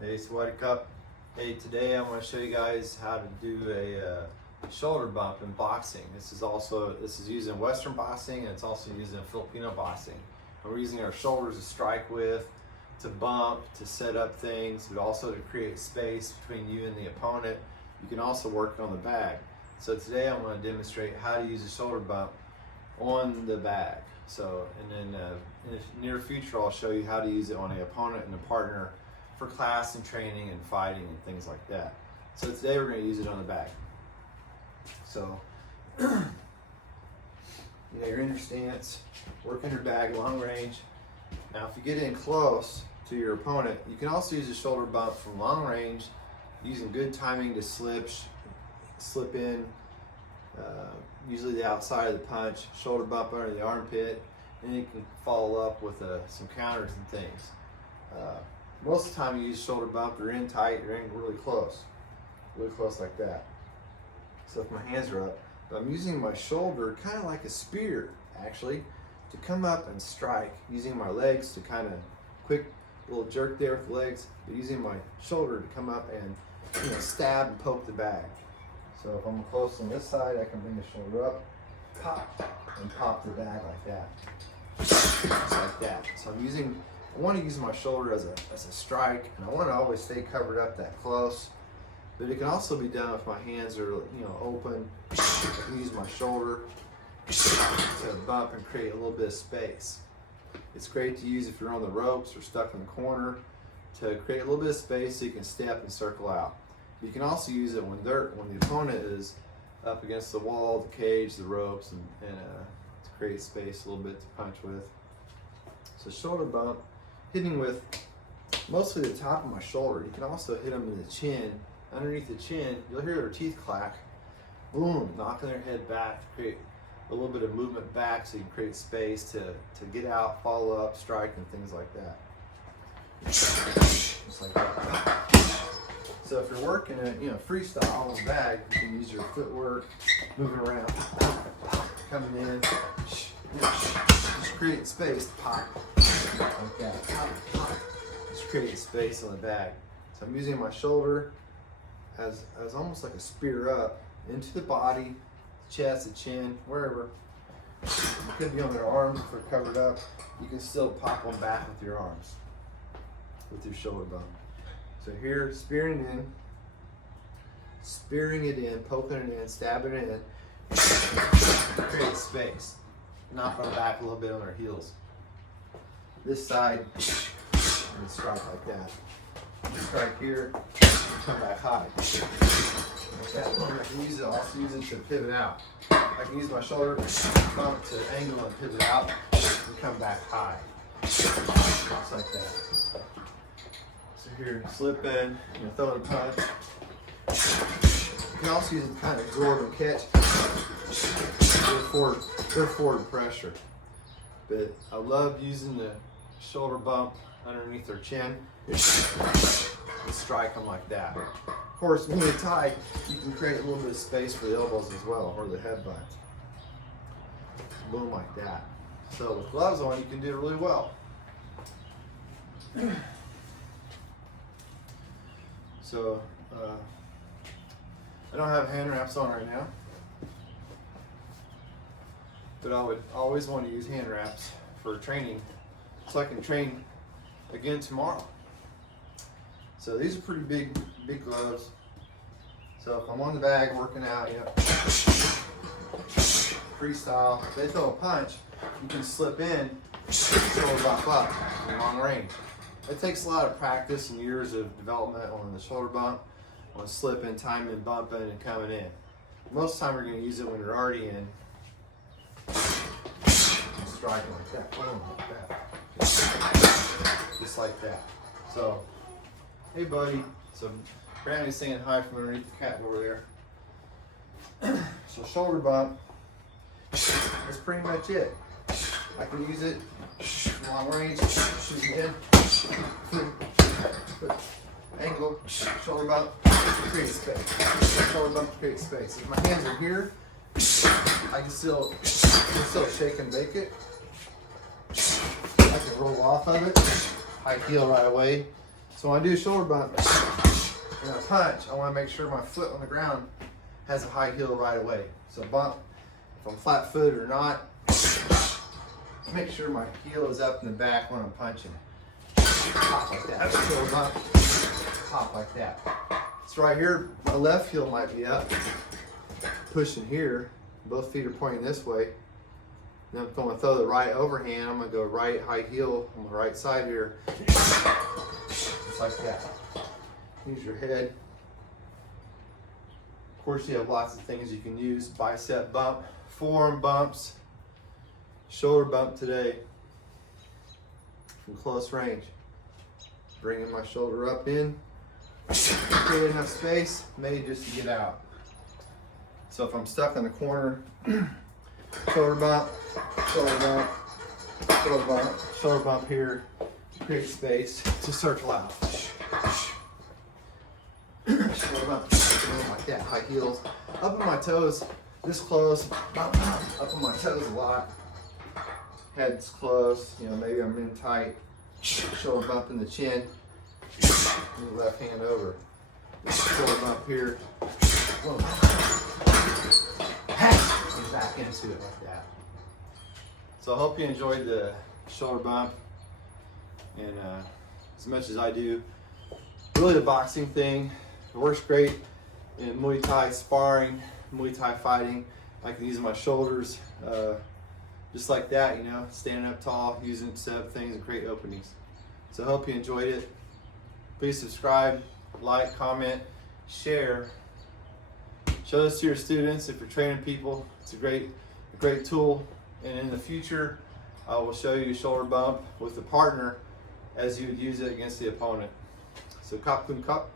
Hey, Sweaty Cup. Hey, today I'm going to show you guys how to do a shoulder bump in boxing. This is used in Western boxing, and it's also used in Filipino boxing. And we're using our shoulders to strike with, to bump, to set up things, but also to create space between you and the opponent. You can also work on the bag. So today I'm going to demonstrate how to use a shoulder bump on the bag. So, and then in the near future I'll show you how to use it on an opponent and a partner for class and training and fighting and things like that. So today we're going to use it on the bag. So you're in your stance, working your bag long range. Now if you get in close to your opponent, you can also use a shoulder bump from long range, using good timing to slip in, usually the outside of the punch, shoulder bump under the armpit, and you can follow up with some counters and things. Most of the time you use shoulder bump, you're in tight, you're in really close like that. So if my hands are up, but I'm using my shoulder kind of like a spear actually, to come up and strike, using my legs to kind of quick little jerk there with the legs, but using my shoulder to come up and stab and poke the bag. So if I'm close on this side, I can bring the shoulder up, pop, and pop the bag like that. Just like that. So I want to use my shoulder as a strike, and I want to always stay covered up that close. But it can also be done if my hands are open. I can use my shoulder to bump and create a little bit of space. It's great to use if you're on the ropes or stuck in the corner, to create a little bit of space so you can step and circle out. You can also use it when the opponent is up against the wall, the cage, the ropes, and to create space a little bit to punch with. So shoulder bump, hitting with mostly the top of my shoulder. You can also hit them in the chin, underneath the chin. You'll hear their teeth clack. Boom, knocking their head back to create a little bit of movement back so you can create space to get out, follow up, strike, and things like that. Just like that. So if you're working a freestyle on the bag, you can use your footwork, moving around, coming in, just create space, pop, like that, pop. Just create space on the bag. So I'm using my shoulder as almost like a spear up into the body, chest, the chin, wherever. You could be on their arms if they're covered up. You can still pop them back with your arms, with your shoulder bump. So here, spearing it in, poking it in, stabbing it in, create space. Knock them back a little bit on their heels. This side, and strike like that. Strike here, come back high. Like that. I can also use it to pivot out. I can use my shoulder bump to angle and pivot out and come back high. Just like that. So here, slip in, throw in a punch. You can also use it to kind of absorb and catch. They're forward pressure. But I love using the shoulder bump underneath their chin and strike them like that. Of course, Muay Thai, you can create a little bit of space for the elbows as well, or the headbutt. Boom, like that. So with gloves on, you can do it really well. So I don't have hand wraps on right now, but I would always want to use hand wraps for training so I can train again tomorrow. So these are pretty big gloves. So if I'm on the bag working out, freestyle, if they throw a punch, you can slip in, shoulder bump up in long range. It takes a lot of practice and years of development on the shoulder bump, on slipping, timing, bumping, and coming in. Most of the time we're going to use it when you're already in. Striking like that, boom, like that. Just like that. So, hey buddy. So Brandy's saying hi from underneath the cat over there. So shoulder bump, that's pretty much it. I can use it long range, shoot in, angle, shoulder bump, create space. Shoulder bump, create space. If my hands are here, I can still shake and bake it. I can roll off of it, high heel right away, So when I do a shoulder bump and I punch, I want to make sure my foot on the ground has a high heel right away. So bump, if I'm flat footed or not, make sure my heel is up in the back when I'm punching. Pop like that. Shoulder bump, pop like that. So right here, my left heel might be up, pushing here. Both feet are pointing this way. Then I'm going to throw the right overhand. I'm going to go right high heel on the right side here. Just like that. Use your head. Of course, you have lots of things you can use. Bicep bump, forearm bumps, shoulder bump today from close range. Bringing my shoulder up in. Create enough space, maybe just to get out. So if I'm stuck in the corner, shoulder bump, shoulder bump, shoulder bump, shoulder bump here, create space to circle out. Shoulder bump, like that, high heels. Up on my toes, this close, up on my toes a lot. Head's close, you know, maybe I'm in tight. Shoulder bump in the chin. Move left hand over. Shoulder bump here. Whoa. Get back into it like that. So I hope you enjoyed the shoulder bump, and as much as I do, really the boxing thing, it works great in Muay Thai sparring, Muay Thai fighting. I can use my shoulders just like that, you know, standing up tall, using it to set up things and create openings. So I hope you enjoyed it. Please subscribe, like, comment, share. Show this to your students if you're training people. It's a great tool. And in the future, I will show you a shoulder bump with the partner as you would use it against the opponent. So, Kap Kun Kap.